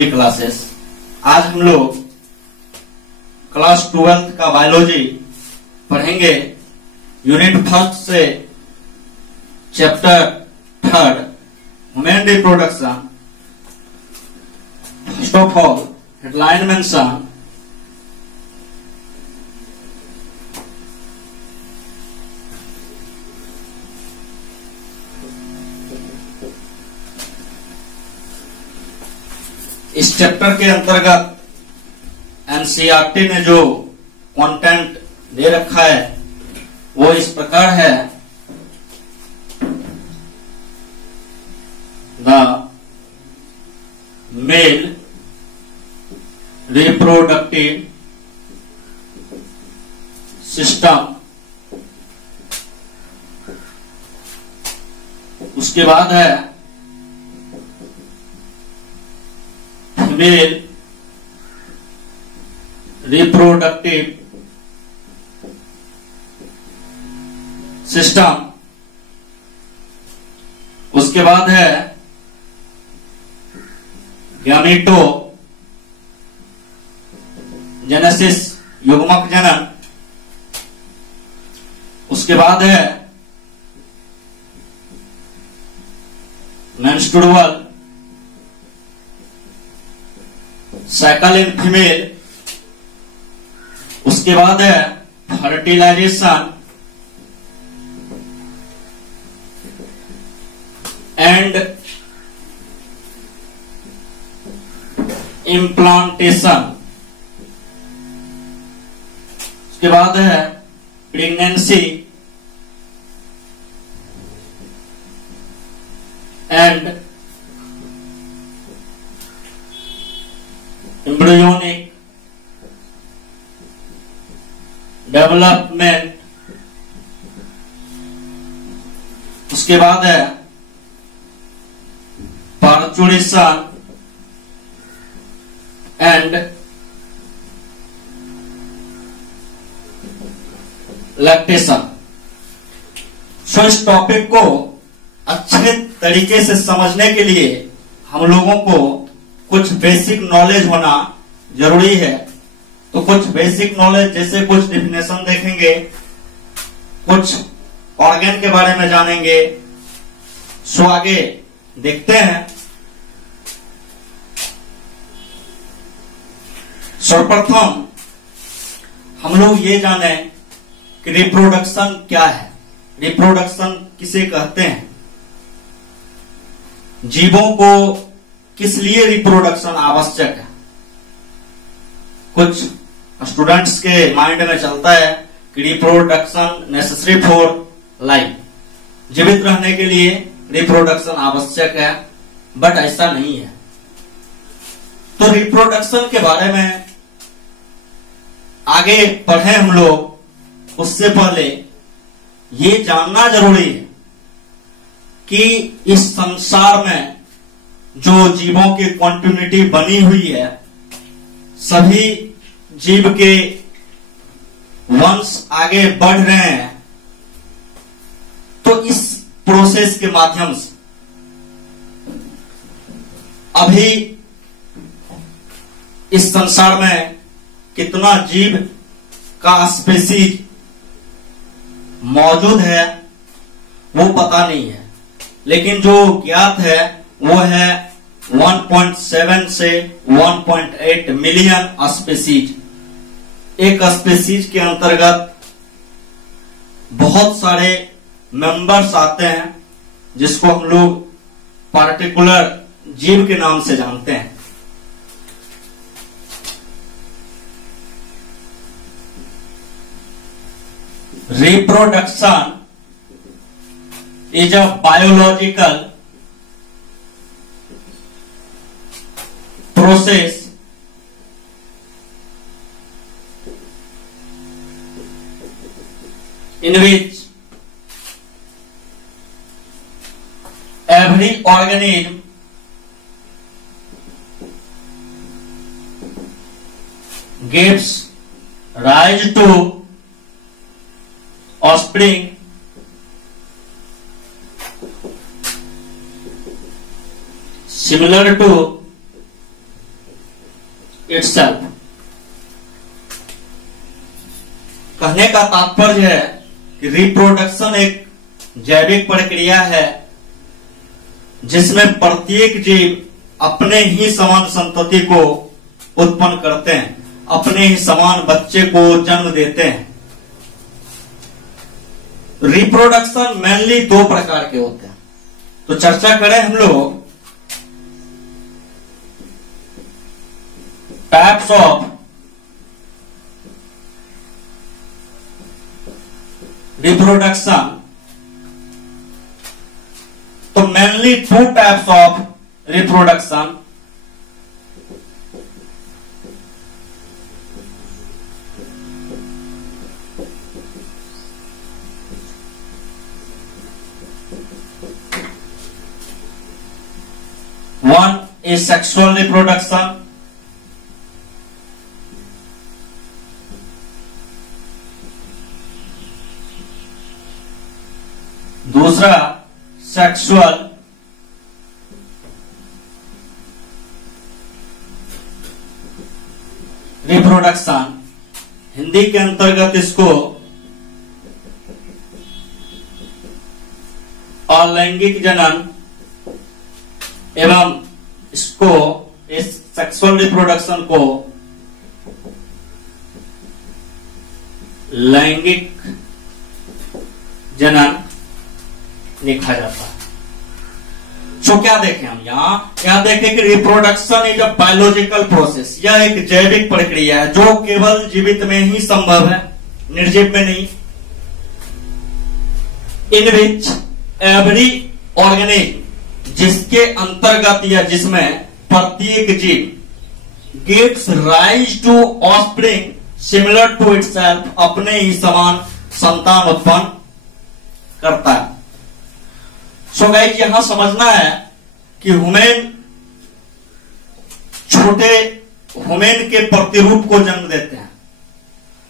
Classes. आज हम लोग क्लास 12th का बायोलॉजी पढ़ेंगे। यूनिट फर्स्ट से chapter 3 human reproduction. First of all headline mention इस चैप्टर के अंतर्गत एनसीईआरटी ने जो कंटेंट दे रखा है वो इस प्रकार है। द मेल रिप्रोडक्टिव सिस्टम, उसके बाद है फीमेल रिप्रोडक्टिव सिस्टम, उसके बाद है गैमीटो जेनेसिस युग्मक जनन, उसके बाद है मेंस्ट्रुअल साइकिल इन फीमेल, उसके बाद है फर्टिलाइजेशन एंड इम्प्लांटेशन, उसके बाद है प्रेगनेंसी एंड एम्ब्रियोनिक डेवलपमेंट, उसके बाद है पार्चुरेशन एंड लैक्टेशन। सो इस टॉपिक को अच्छे तरीके से समझने के लिए हम लोगों को कुछ बेसिक नॉलेज होना जरूरी है। तो कुछ बेसिक नॉलेज जैसे कुछ डिफिनेशन देखेंगे, कुछ ऑर्गन के बारे में जानेंगे। सो आगे देखते हैं। सर्वप्रथम हम लोग ये जाने कि रिप्रोडक्शन क्या है, रिप्रोडक्शन किसे कहते हैं, जीवों को किस लिए रिप्रोडक्शन आवश्यक है। कुछ स्टूडेंट्स के माइंड में चलता है कि रिप्रोडक्शन नेसेसरी फॉर लाइफ, जीवित रहने के लिए रिप्रोडक्शन आवश्यक है, बट ऐसा नहीं है। तो रिप्रोडक्शन के बारे में आगे पढ़े हम लोग, उससे पहले ये जानना जरूरी है कि इस संसार में जो जीवों की कंटिन्यूटी बनी हुई है, सभी जीव के वंश आगे बढ़ रहे हैं। तो इस प्रोसेस के माध्यम से अभी इस संसार में कितना जीव का स्पीसीज मौजूद है वो पता नहीं है, लेकिन जो ज्ञात है वो है 1.7 से 1.8 मिलियन स्पीसीज। एक स्पीसीज के अंतर्गत बहुत सारे मेंबर्स आते हैं जिसको हम लोग पार्टिकुलर जीव के नाम से जानते हैं। Reproduction is a biological process in which every organism gives rise to offspring similar to itself। कहने का तात्पर्य है कि रिप्रोडक्शन एक जैविक प्रक्रिया है जिसमें प्रत्येक जीव अपने ही समान संतति को उत्पन्न करते हैं, अपने ही समान बच्चे को जन्म देते हैं। रिप्रोडक्शन मेनली दो प्रकार के होते हैं, तो चर्चा करें हम लोग टाइप्स ऑफ रिप्रोडक्शन। तो mainly two types of reproduction. One is sexual reproduction, दूसरा सेक्सुअल रिप्रोडक्शन। हिंदी के अंतर्गत इसको अलैंगिक जनन एवं इसको इस सेक्सुअल रिप्रोडक्शन को लैंगिक जनन लिखा जाता है। सो क्या देखें हम यहां देखें कि reproduction is a biological process. यह एक जैविक प्रक्रिया है जो केवल जीवित में ही संभव है, निर्जीव में नहीं। इन विच एवरी ऑर्गेनिज्म, जिसके अंतर्गत या जिसमें प्रत्येक जीव gives rise to offspring similar to itself, अपने ही समान संतान उत्पन्न करता है। सो गाइस यहां समझना है कि हुमेन छोटे हुमेन के प्रतिरूप को जन्म देते हैं,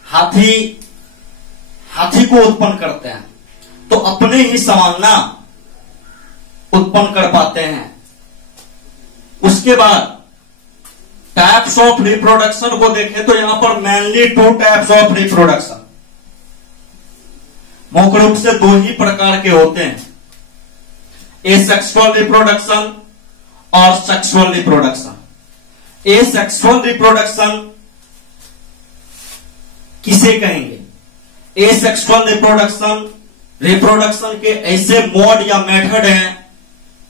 हाथी को उत्पन्न करते हैं, तो अपने ही समान ना उत्पन्न कर पाते हैं। उसके बाद टाइप्स ऑफ रिप्रोडक्शन को देखें तो यहां पर mainly two types of reproduction, मुख्य रूप से दो ही प्रकार के होते हैं, एसेक्सुअल रिप्रोडक्शन और सेक्सुअल रिप्रोडक्शन। एसेक्सुअल रिप्रोडक्शन किसे कहेंगे? एसेक्सुअल रिप्रोडक्शन के ऐसे मोड या मेथड हैं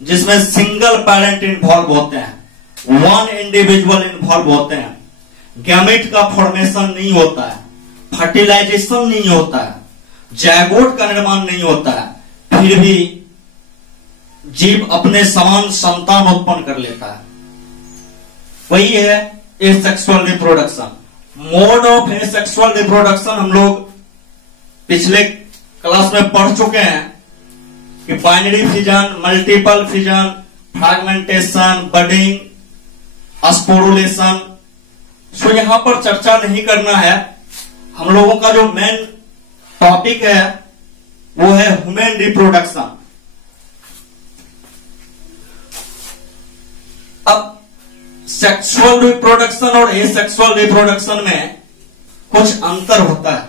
जिसमें सिंगल पेरेंट इन्वॉल्व होते हैं, वन इंडिविजुअल इन्वॉल्व होते हैं, गैमेट का फॉर्मेशन नहीं होता है, फर्टिलाइजेशन नहीं होता है, जायगोट का निर्माण नहीं होता है, फिर भी जीव अपने समान संतान उत्पन्न कर लेता है। वही है asexual reproduction. Mode of asexual reproduction हम लोग पिछले क्लास में पढ़ चुके हैं कि binary fission, multiple fission, fragmentation, budding, sporulation. So यहां पर चर्चा नहीं करना है। हम लोगों का जो मेन टॉपिक है वो है ह्यूमन रिप्रोडक्शन। अब सेक्सुअल रिप्रोडक्शन और एसेक्सुअल रिप्रोडक्शन में कुछ अंतर होता है,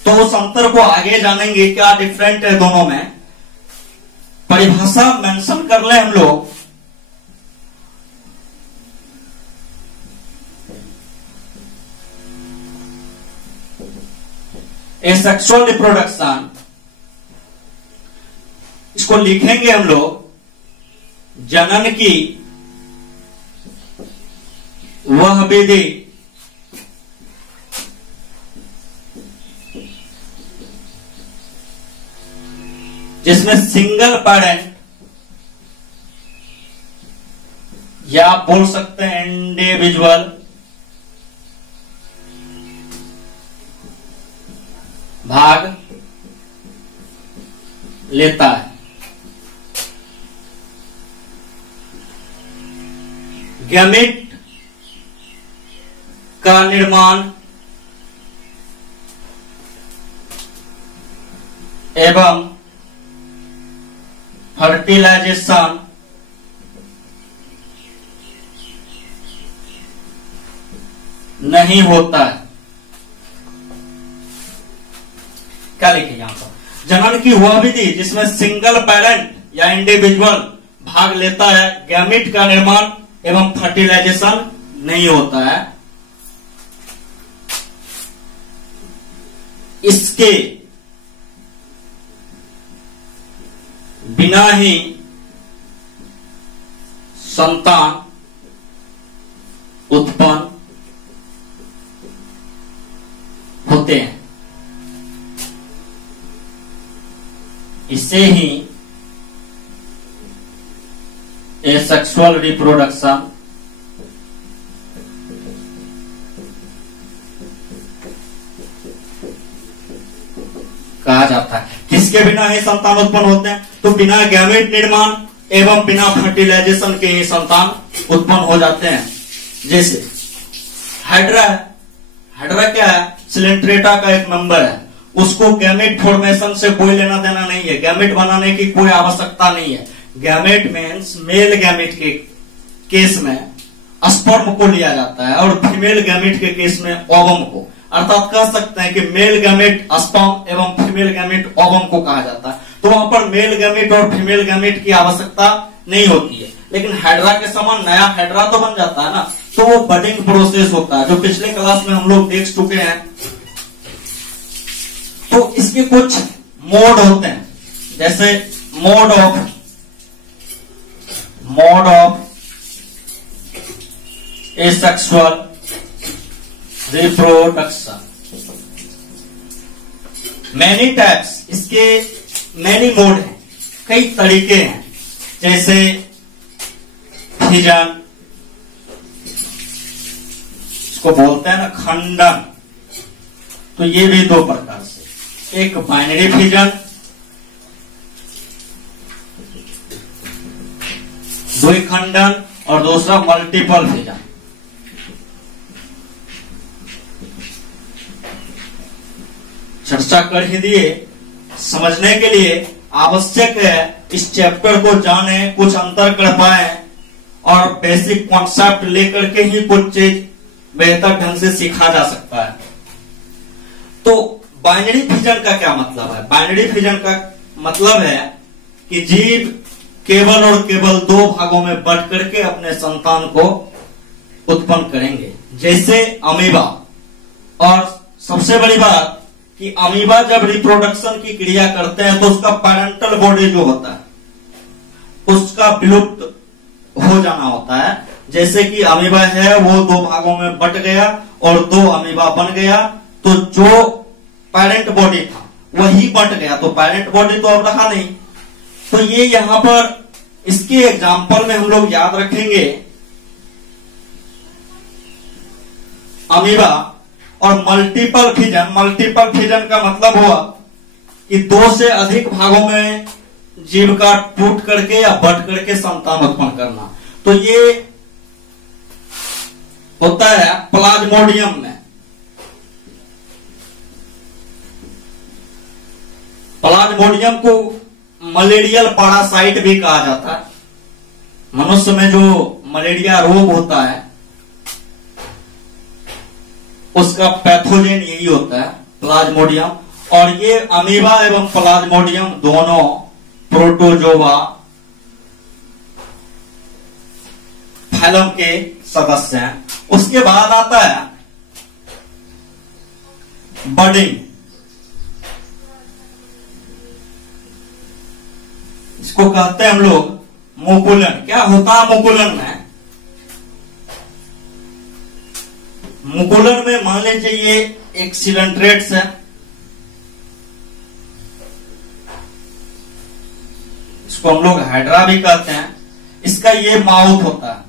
तो उस अंतर को आगे जानेंगे, क्या डिफरेंट है दोनों में। परिभाषा मेंशन कर ले हम लोग। एसेक्सुअल रिप्रोडक्शन, इसको लिखेंगे हम लोग जनन की वह विधि जिसमें सिंगल पेरेंट, या आप बोल सकते हैं इंडिविजुअल, भाग लेता है। गैमेट का निर्माण एवं फर्टिलाइजेशन नहीं होता है। क्या लिखे यहां पर? जनन की वह विधि जिसमें सिंगल पेरेंट या इंडिविजुअल भाग लेता है, गैमिट का निर्माण एवं फर्टिलाइजेशन नहीं होता है। इसके बिना ही संतान उत्पन्न होते हैं। इसे ही एसेक्सुअल रिप्रोडक्शन कहा जाता है। किसके बिना ही संतान उत्पन्न होते हैं? तो बिना गैमेट निर्माण एवं बिना फर्टिलाइजेशन के ही संतान उत्पन्न हो जाते हैं। जैसे हाइड्रा है, हाइड्रा क्या है? सिलेंट्रेटा का एक मेंबर है, उसको गैमेट फॉर्मेशन से कोई लेना देना नहीं है, गैमेट बनाने की कोई आवश्यकता नहीं है। गैमेट मीन्स मेल गैमेट के केस में स्पर्म को लिया जाता है और फीमेल गैमेट के केस में ओवम को। अर्थात कह सकते हैं कि मेल गैमेट स्पर्म एवं फीमेल गैमेट ओवम को कहा जाता है। तो वहां पर मेल गैमेट और फीमेल गैमेट की आवश्यकता नहीं होती है। लेकिन हाइड्रा के समान नया हाइड्रा तो बन जाता है ना, तो वो बडिंग प्रोसेस होता है, जो पिछले क्लास में हम लोग देख चुके हैं। तो इसके कुछ मोड होते हैं, जैसे mode of asexual reproduction, many types, इसके मैनी मोड हैं, कई तरीके हैं। जैसे फिजन, इसको बोलते हैं ना खंडन, तो ये भी दो प्रकार से, एक बाइनरी फिजन, द्विखंडन, और दूसरा मल्टीपल फिजन। चर्चा कर ही दिए, समझने के लिए आवश्यक है इस चैप्टर को जाने, कुछ अंतर कर पाए और बेसिक कॉन्सेप्ट लेकर के ही कुछ चीज बेहतर ढंग से सीखा जा सकता है। तो बाइनरी फिजन का क्या मतलब है? बाइनरी फिजन का मतलब है कि जीव केवल और केवल दो भागों में बंट करके अपने संतान को उत्पन्न करेंगे, जैसे अमीबा। और सबसे बड़ी बात कि अमीबा जब रिप्रोडक्शन की क्रिया करते हैं तो उसका पैरेंटल बॉडी जो होता है उसका विलुप्त हो जाना होता है। जैसे कि अमीबा है वो दो भागों में बट गया और दो अमीबा बन गया, तो जो पैरेंट बॉडी था वही बट गया, तो पैरेंट बॉडी तो अब रहा नहीं। तो ये यहां पर इसके एग्जाम्पल में हम लोग याद रखेंगे अमीबा और मल्टीपल फिजन। मल्टीपल फिजन का मतलब हुआ कि दो से अधिक भागों में जीव का टूट करके या बट करके संतान उत्पन्न करना। तो ये होता है प्लाज्मोडियम में। प्लाज्मोडियम को मलेरियल पैरासाइट भी कहा जाता है। मनुष्य में जो मलेरिया रोग होता है उसका पैथोजेन यही होता है, प्लाज्मोडियम। और ये अमीबा एवं प्लाज्मोडियम दोनों प्रोटोजोआ फैलम के सदस्य हैं। उसके बाद आता है बडिंग। इसको कहते हैं हम लोग मुकुलन। क्या होता है मुकुलन में? मुकुलन में मान लीजिए ये एक सिलेंट्रेट्स है, इसको हम लोग हाइड्रा भी कहते हैं। इसका ये माउथ होता है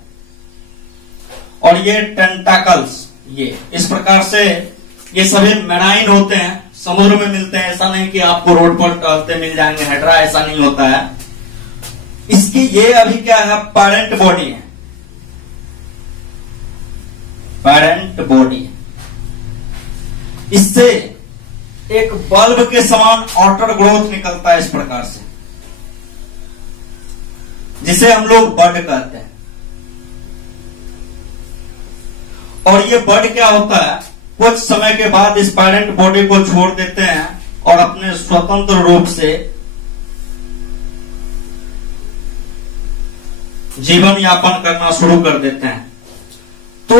और ये टेंटाकल्स, ये इस प्रकार से ये सभी मेराइन होते हैं, समुद्र में मिलते हैं। ऐसा नहीं कि आपको रोड पर टहलते मिल जाएंगे हाइड्रा, ऐसा नहीं होता है। इसकी ये अभी क्या है? पेरेंट बॉडी है, पेरेंट बॉडी। इससे एक बल्ब के समान आउटर ग्रोथ निकलता है इस प्रकार से, जिसे हम लोग बड कहते हैं। और ये बर्ड क्या होता है, कुछ समय के बाद इस पेरेंट बॉडी को छोड़ देते हैं और अपने स्वतंत्र रूप से जीवन यापन करना शुरू कर देते हैं। तो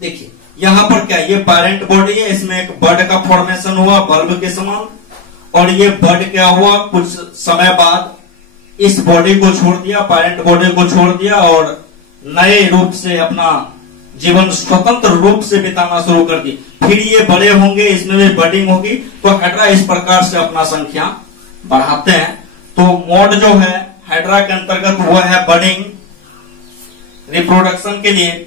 देखिए यहां पर क्या, ये पेरेंट बॉडी है, इसमें एक बर्ड का फॉर्मेशन हुआ बल्ब के समान, और ये बर्ड क्या हुआ, कुछ समय बाद इस बॉडी को छोड़ दिया, पेरेंट बॉडी को छोड़ दिया और नए रूप से अपना जीवन स्वतंत्र रूप से बिताना शुरू कर दी। फिर ये बड़े होंगे, इसमें भी बर्डिंग होगी, तो हाइड्रा इस प्रकार से अपना संख्या बढ़ाते हैं। तो मोड जो है हाइड्रा के अंतर्गत वो है बर्डिंग रिप्रोडक्शन के लिए,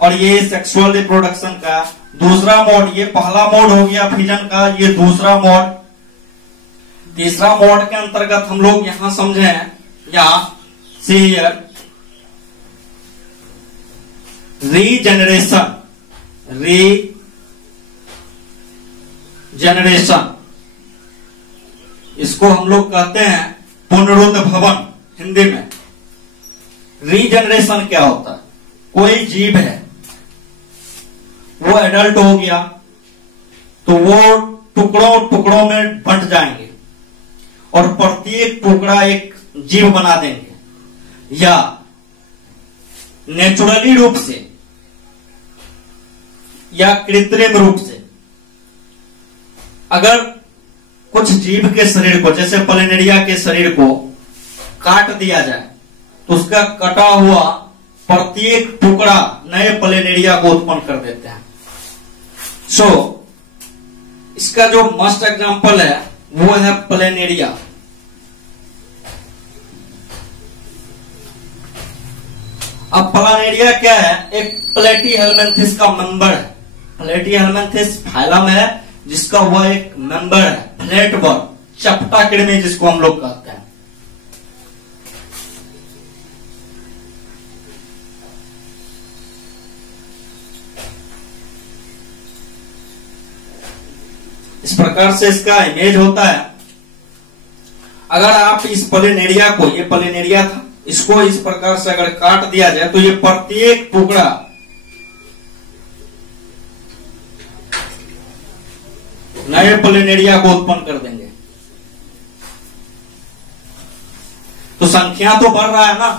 और ये सेक्सुअल रिप्रोडक्शन का दूसरा मोड, ये पहला मोड हो गया फिजन का, ये दूसरा मोड। तीसरा मोड के अंतर्गत हम लोग यहां समझे यहां सीयर रीजेनरेशन, इसको हम लोग कहते हैं पुनरुद्भवन हिंदी में। रीजेनरेशन क्या होता है, कोई जीव है वो एडल्ट हो गया तो वो टुकड़ों टुकड़ों में बंट जाएंगे और प्रत्येक टुकड़ा एक जीव बना देंगे, या नेचुरली रूप से या कृत्रिम रूप से। अगर कुछ जीव के शरीर को, जैसे प्लेनेरिया के शरीर को काट दिया जाए तो उसका कटा हुआ प्रत्येक टुकड़ा नए प्लेनेरिया को उत्पन्न कर देते हैं। सो इसका जो मस्ट एग्जांपल है वो है प्लेनेरिया। अब प्लेनेरिया क्या है, एक प्लेटीहेल्मिन्थिस का मेंबर है। प्लेटीहेल्मिन्थिस फाइलम है जिसका वह एक मेंबर है, फ्लैटवर्म, चपटा कृमि जिसको हम लोग कहते हैं। इस प्रकार से इसका इमेज होता है। अगर आप इस प्लेनेरिया को, ये प्लेनेरिया था, इसको इस प्रकार से अगर काट दिया जाए तो ये प्रत्येक टुकड़ा नए प्लेनेरिया को उत्पन्न कर देंगे। तो संख्या तो बढ़ रहा है ना,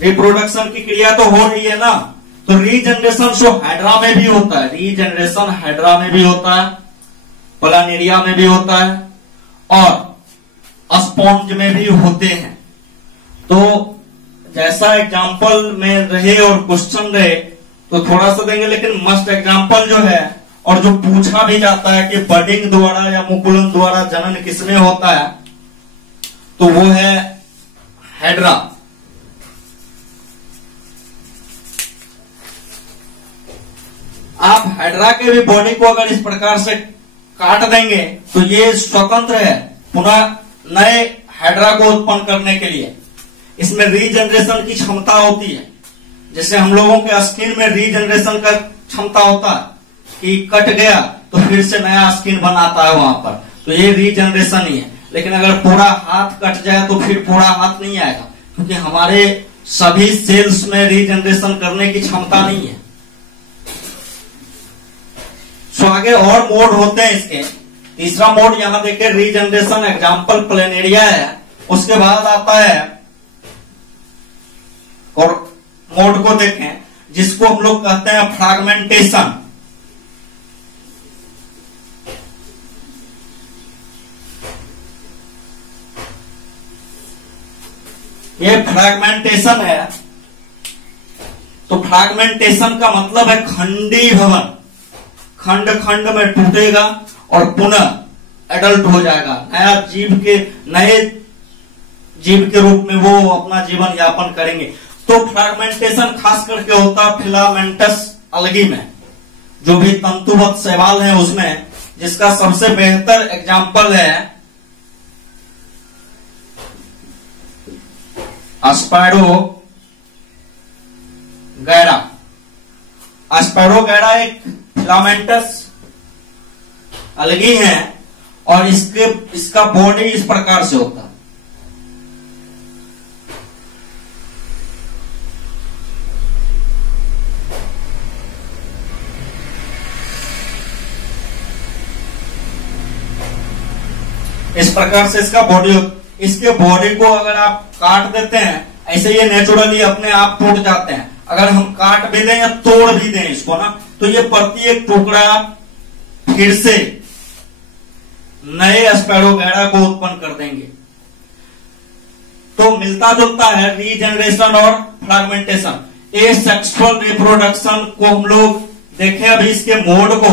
रिप्रोडक्शन की क्रिया तो हो रही है ना। तो रीजनरेशन जो हाइड्रा में भी होता है, रीजनरेशन हाइड्रा में भी होता है, प्लेनेरिया में भी होता है और स्पॉन्ज में भी होते हैं। तो जैसा एग्जाम्पल में रहे और क्वेश्चन रहे तो थोड़ा सा देंगे, लेकिन मस्ट एग्जाम्पल जो है और जो पूछा भी जाता है कि बर्डिंग द्वारा या मुकुलन द्वारा जनन किसमें होता है, तो वो है हाइड्रा। आप हाइड्रा के भी बॉडी को अगर इस प्रकार से काट देंगे तो ये स्वतंत्र है पुनः नए हाइड्रा को उत्पन्न करने के लिए। इसमें रीजनरेशन की क्षमता होती है, जैसे हम लोगों के स्किन में रीजनरेशन का क्षमता होता है कि कट गया तो फिर से नया स्किन बनाता है वहां पर, तो ये रीजनरेशन ही है। लेकिन अगर पूरा हाथ कट जाए तो फिर पूरा हाथ नहीं आएगा, क्योंकि हमारे सभी सेल्स में रीजनरेशन करने की क्षमता नहीं है। सो आगे और मोड होते हैं इसके। तीसरा मोड यहां देखें, रीजनरेशन, एग्जाम्पल प्लेनेरिया है। उसके बाद आता है और मोड को देखें जिसको हम लोग कहते हैं फ्रैगमेंटेशन। ये फ्रैगमेंटेशन है। तो फ्रैगमेंटेशन का मतलब है खंडीभवन, खंड खंड में टूटेगा और पुनः एडल्ट हो जाएगा, नए जीव के रूप में वो अपना जीवन यापन करेंगे। तो फ्रैगमेंटेशन खास करके होता है फिलामेंटस अलगी में, जो भी तंतुवत शैवाल है उसमें, जिसका सबसे बेहतर एग्जाम्पल है एस्पायरोगैरा। एस्पायरोगैरा एक फिलामेंटस अलगी है और इसका बॉडी इस प्रकार से होता है। इस प्रकार से इसका बॉडी, इसके बॉडी को अगर आप काट देते हैं, ऐसे ये नेचुरली अपने आप टूट जाते हैं। अगर हम काट भी दें या तोड़ भी दें इसको ना, तो ये प्रत्येक टुकड़ा फिर से नए स्पैरोगैरा को उत्पन्न कर देंगे। तो मिलता जुलता है रीजनरेशन और फ्रैगमेंटेशन। ए सेक्सुअल रिप्रोडक्शन को हम लोग देखें अभी इसके मोड को,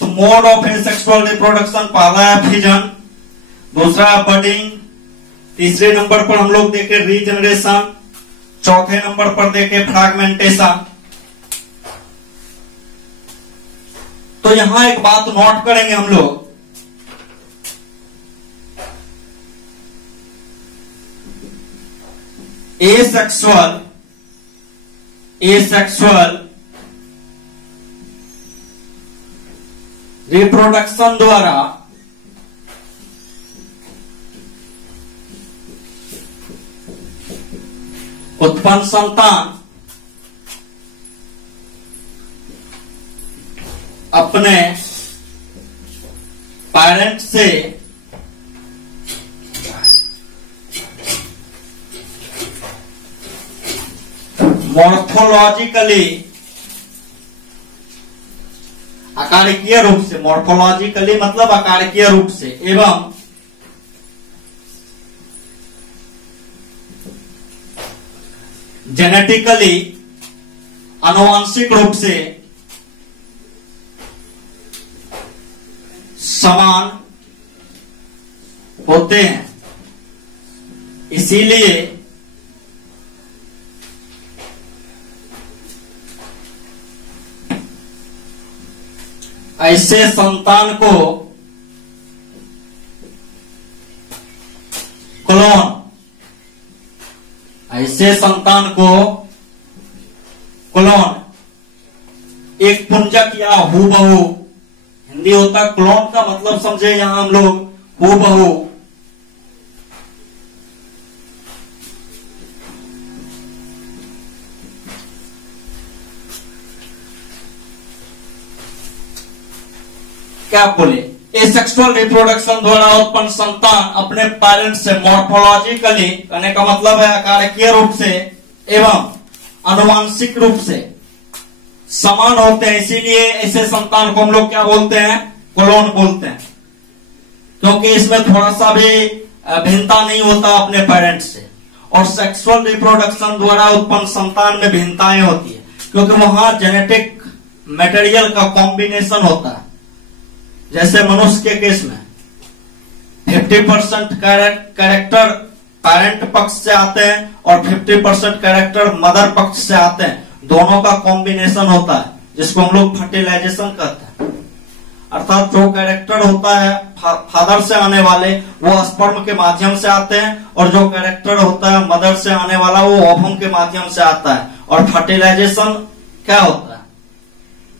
तो mode of A sexual reproduction, पहला है फिजन, दूसरा है बडिंग, तीसरे नंबर पर हम लोग देखें रीजनरेशन, चौथे नंबर पर देखें फ्रैगमेंटेशन। तो यहां एक बात नोट करेंगे हम लोग, एसेक्सुअल रिप्रोडक्शन द्वारा उत्पन्न संतान अपने पेरेंट से मॉर्फोलॉजिकली, आकारिकीय रूप से, मॉर्फोलॉजिकली मतलब आकारिकीय रूप से एवं जेनेटिकली आनुवांशिक रूप से समान होते हैं। इसीलिए ऐसे संतान को क्लोन, ऐसे संतान को क्लोन, एक पुंजक या हूबहू, हिंदी होता क्लोन का मतलब समझे यहां हम लोग हूबहू, क्या बोले, एसेक्सुअल रिप्रोडक्शन द्वारा उत्पन्न संतान अपने पेरेंट्स से मॉर्फोलॉजिकली, कहने का मतलब है आकारिकीय रूप से एवं आनुवांशिक रूप से समान होते हैं। इसीलिए ऐसे संतान को हम लोग क्या बोलते हैं, क्लोन बोलते हैं, क्योंकि इसमें थोड़ा सा भी भिन्नता नहीं होता अपने पेरेंट्स से। और सेक्सुअल रिप्रोडक्शन द्वारा उत्पन्न संतान में भिन्नताएं होती है, क्योंकि वहां जेनेटिक मटेरियल का कॉम्बिनेशन होता है। जैसे मनुष्य के केस में 50% कैरेक्टर पेरेंट पक्ष से आते हैं और 50% कैरेक्टर मदर पक्ष से आते हैं, दोनों का कॉम्बिनेशन होता है, जिसको हम लोग फर्टिलाइजेशन कहते हैं। अर्थात जो कैरेक्टर होता है फादर से आने वाले वो स्पर्म के माध्यम से आते हैं, और जो कैरेक्टर होता है मदर से आने वाला वो ओवम के माध्यम से आता है। और फर्टिलाइजेशन क्या होता है,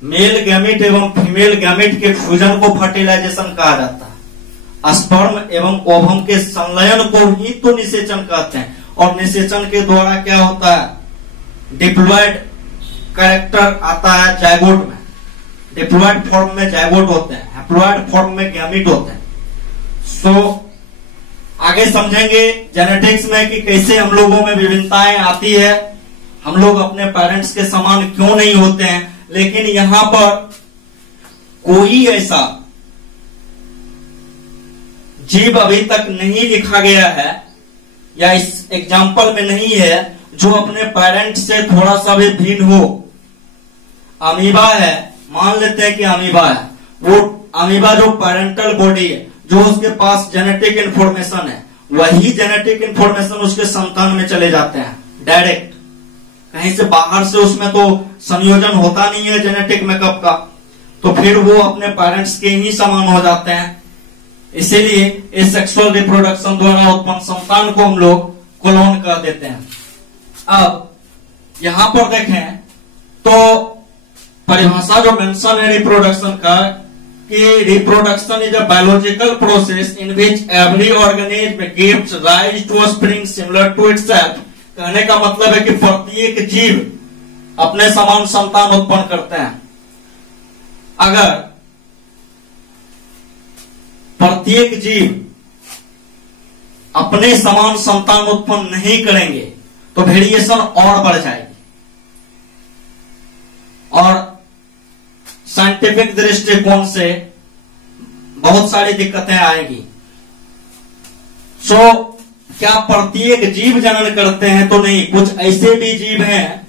मेल गैमेट एवं फीमेल गैमेट के फ्यूजन को फर्टिलाइजेशन कहा जाता है। स्पर्म एवं ओवम के संलयन को ही तो निषेचन कहते हैं। और निषेचन के द्वारा क्या होता है, डिप्लॉयड कैरेक्टर आता है जायगोट में, डिप्लॉयड फॉर्म में जायगोट होते हैं, हैप्लॉयड फॉर्म में गैमेट होते हैं। सो आगे समझेंगे जेनेटिक्स में कि कैसे हम लोगों में विभिन्नताएं आती है, हम लोग अपने पेरेंट्स के समान क्यों नहीं होते हैं। लेकिन यहां पर कोई ऐसा जीव अभी तक नहीं लिखा गया है या इस एग्जाम्पल में नहीं है जो अपने पेरेंट्स से थोड़ा सा भी भिन्न हो। अमीबा है, मान लेते हैं कि अमीबा है, वो अमीबा जो पेरेंटल बॉडी है, जो उसके पास जेनेटिक इंफॉर्मेशन है, वही जेनेटिक इंफॉर्मेशन उसके संतान में चले जाते हैं डायरेक्ट, कहीं से बाहर से उसमें तो संयोजन होता नहीं है जेनेटिक मेकअप का, तो फिर वो अपने पेरेंट्स के ही समान हो जाते हैं। इसीलिए इस सेक्सुअल रिप्रोडक्शन द्वारा उत्पन्न संतान को हम लोग क्लोन कह देते हैं। अब यहां पर देखें तो परिभाषा जो मेंशन है रिप्रोडक्शन का, कि reproduction is a biological process in which every organism gives rise to a spring similar to itself. कहने का मतलब है कि प्रत्येक जीव अपने समान संतान उत्पन्न करते हैं। अगर प्रत्येक जीव अपने समान संतान उत्पन्न नहीं करेंगे तो वेरिएशन और बढ़ जाएगी और साइंटिफिक दृष्टिकोण से बहुत सारी दिक्कतें आएंगी। क्या प्रत्येक जीव जनन करते हैं? तो नहीं, कुछ ऐसे भी जीव हैं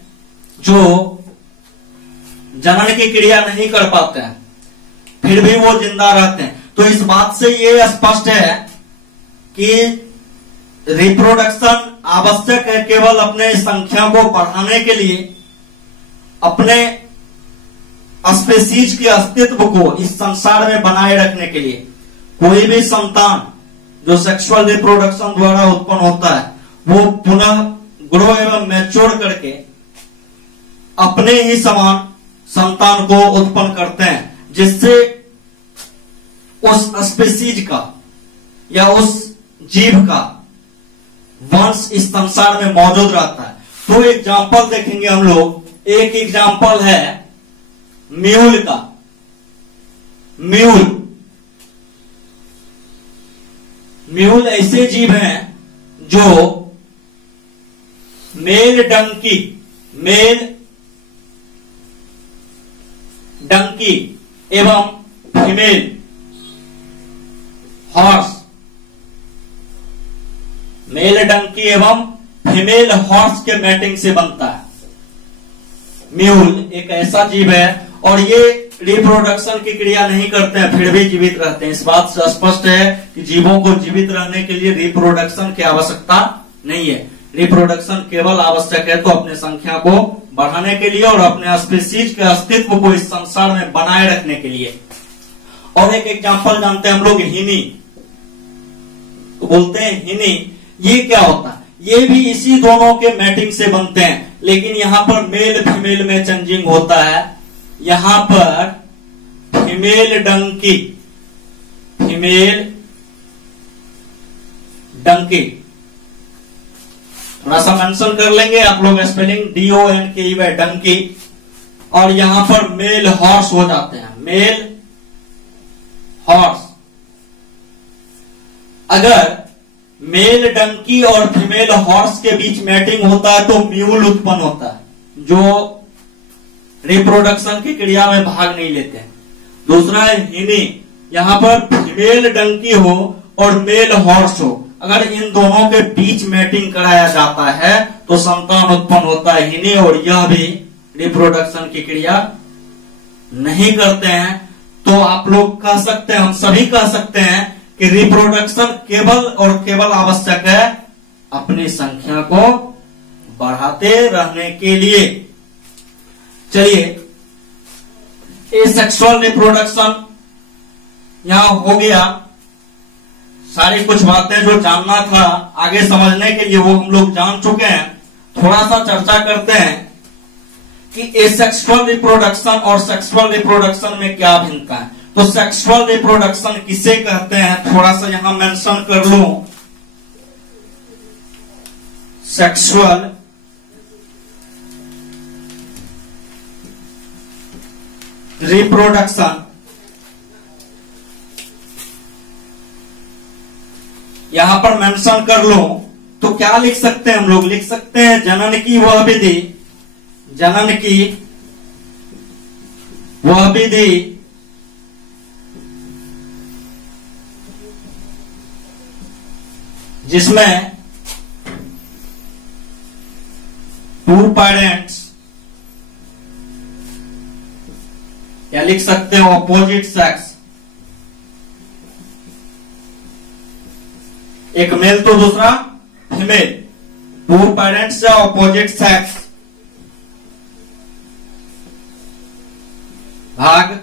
जो जनन की क्रिया नहीं कर पाते हैं, फिर भी वो जिंदा रहते हैं। तो इस बात से ये स्पष्ट है कि रिप्रोडक्शन आवश्यक है केवल अपने संख्या को बढ़ाने के लिए, अपने स्पेसीज के अस्तित्व को इस संसार में बनाए रखने के लिए। कोई भी संतान जो सेक्सुअल रिप्रोडक्शन द्वारा उत्पन्न होता है वो पुनः ग्रो एवं मैच्योर करके अपने ही समान संतान को उत्पन्न करते हैं, जिससे उस स्पेसीज का या उस जीव का वंश इस संसार में मौजूद रहता है। तो एग्जाम्पल देखेंगे हम लोग। एक एग्जाम्पल है म्यूल का। म्यूल ऐसे जीव हैं जो मेल डंकी एवं फीमेल हॉर्स, मेल डंकी एवं फीमेल हॉर्स के मैटिंग से बनता है। म्यूल एक ऐसा जीव है और ये रिप्रोडक्शन की क्रिया नहीं करते हैं, फिर भी जीवित रहते हैं। इस बात से स्पष्ट है कि जीवों को जीवित रहने के लिए रिप्रोडक्शन की आवश्यकता नहीं है। रिप्रोडक्शन केवल आवश्यक है तो अपने संख्या को बढ़ाने के लिए और अपने स्पीसीज के अस्तित्व को इस संसार में बनाए रखने के लिए। और एक एग्जांपल जानते हैं हम लोग, हिनी। तो बोलते हैं हिनी, ये क्या होता है? ये भी इसी दोनों के मैटिंग से बनते हैं, लेकिन यहां पर मेल फीमेल में चेंजिंग होता है। यहां पर फीमेल डंकी थोड़ा सा मेंशन कर लेंगे आप लोग, स्पेलिंग DONKE डंकी। और यहां पर मेल हॉर्स हो जाते हैं, मेल हॉर्स। अगर मेल डंकी और फीमेल हॉर्स के बीच मैटिंग होता है तो म्यूल उत्पन्न होता है, जो रिप्रोडक्शन की क्रिया में भाग नहीं लेते हैं। दूसरा है हिनी, यहां पर फीमेल डंकी हो और मेल हॉर्स हो। अगर इन दोनों के बीच मैटिंग कराया जाता है तो संतान उत्पन्न होता है हिनी, और यह भी रिप्रोडक्शन की क्रिया नहीं करते हैं। तो आप लोग कह सकते हैं, हम सभी कह सकते हैं कि रिप्रोडक्शन केवल और केवल आवश्यक है अपनी संख्या को बढ़ाते रहने के लिए। चलिए, एसेक्सुअल रिप्रोडक्शन यहां हो गया। सारी कुछ बातें जो जानना था आगे समझने के लिए वो हम लोग जान चुके हैं। थोड़ा सा चर्चा करते हैं कि एसेक्सुअल रिप्रोडक्शन और सेक्सुअल रिप्रोडक्शन में क्या भिन्नता है। तो सेक्सुअल रिप्रोडक्शन किसे कहते हैं, थोड़ा सा यहां मेंशन कर लूं। सेक्सुअल रिप्रोडक्शन, यहां पर मेंशन कर लो तो क्या लिख सकते हैं हम लोग? लिख सकते हैं जनन की वह विधि जिसमें टू पेरेंट्स, या लिख सकते हो ऑपोजिट सेक्स, एक मेल तो दूसरा फीमेल, टू पेरेंट्स या ऑपोजिट सेक्स भाग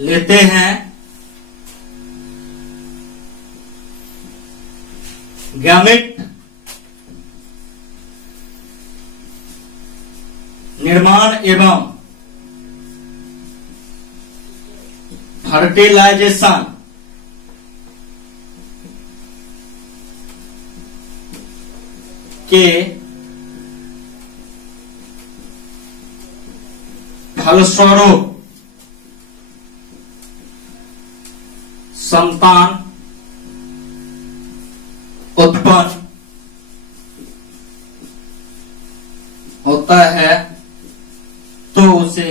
लेते हैं गैमेट निर्माण एवं फर्टिलाइजेशन के फलस्वरूप संतान होता है तो उसे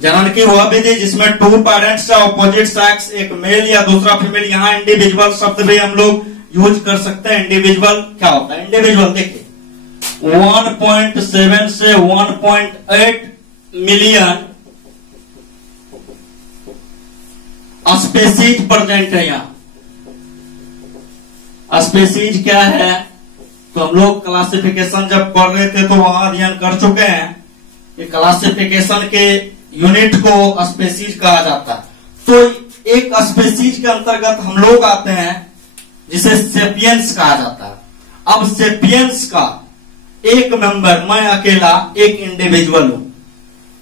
जनन की वह विधि जिसमें टू पेरेंट्स या ऑपोजिट सेक्स, एक मेल या दूसरा फीमेल, यहाँ इंडिविजुअल शब्द भी हम लोग यूज कर सकते हैं। इंडिविजुअल क्या होता है? इंडिविजुअल देखिए 1.7 से 1.8 मिलियन स्पेसीज प्रेजेंट है। यहाँ स्पेसीज क्या है? तो हम लोग क्लासिफिकेशन जब पढ़ रहे थे तो वहां अध्ययन कर चुके हैं कि क्लासिफिकेशन के यूनिट को स्पेसीज कहा जाता है। तो एक स्पेसीज के अंतर्गत हम लोग आते हैं जिसे सेपियंस कहा जाता है। अब सेपियंस का एक मेंबर, मैं अकेला एक इंडिविजुअल हूं,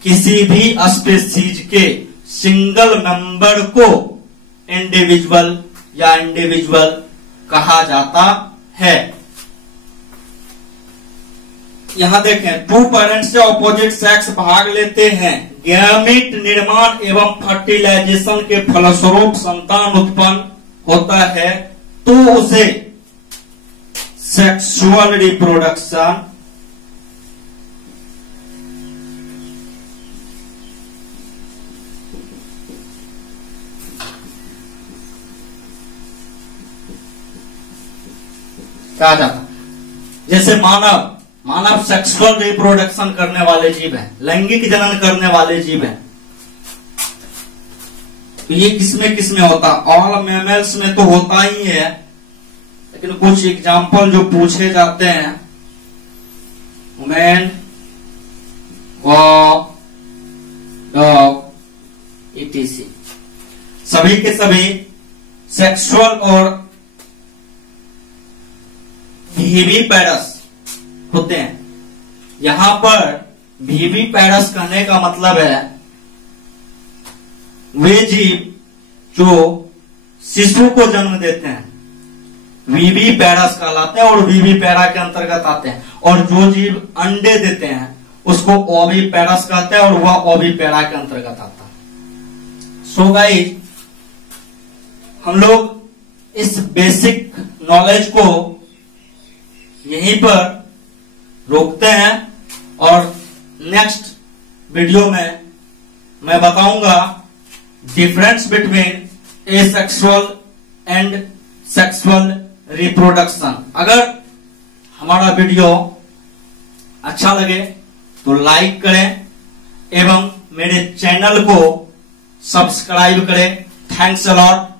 किसी भी स्पेसीज के सिंगल मेंबर को इंडिविजुअल या इंडिविजुअल कहा जाता है। यहां देखें, टू पेरेंट्स से ऑपोजिट सेक्स भाग लेते हैं, गैमीट निर्माण एवं फर्टिलाइजेशन के फलस्वरूप संतान उत्पन्न होता है तो उसे सेक्सुअल रिप्रोडक्शन कहा जाता है। जैसे मानव सेक्सुअल रिप्रोडक्शन करने वाले जीव हैं, लैंगिक जनन करने वाले जीव हैं। तो ये किसमें किसमें होता? ऑल मैमल्स में तो होता ही है, लेकिन कुछ एग्जाम्पल जो पूछे जाते हैं, मैन, डॉग, etc, सभी के सभी सेक्सुअल और विविपैरस होते हैं। यहां पर विविपैरस कहने का मतलब है वे जीव जो शिशु को जन्म देते हैं, विविपैरस कहलाते हैं और विविपैरा के अंतर्गत आते हैं। और जो जीव अंडे देते हैं उसको ओविपैरस कहते हैं और वह ओविपैरा के अंतर्गत आता है। सो गाइस, हम लोग इस बेसिक नॉलेज को यहीं पर रोकते हैं और नेक्स्ट वीडियो में मैं बताऊंगा difference between asexual and sexual reproduction. अगर हमारा वीडियो अच्छा लगे तो लाइक करें एवं मेरे चैनल को सब्सक्राइब करें। Thanks a lot.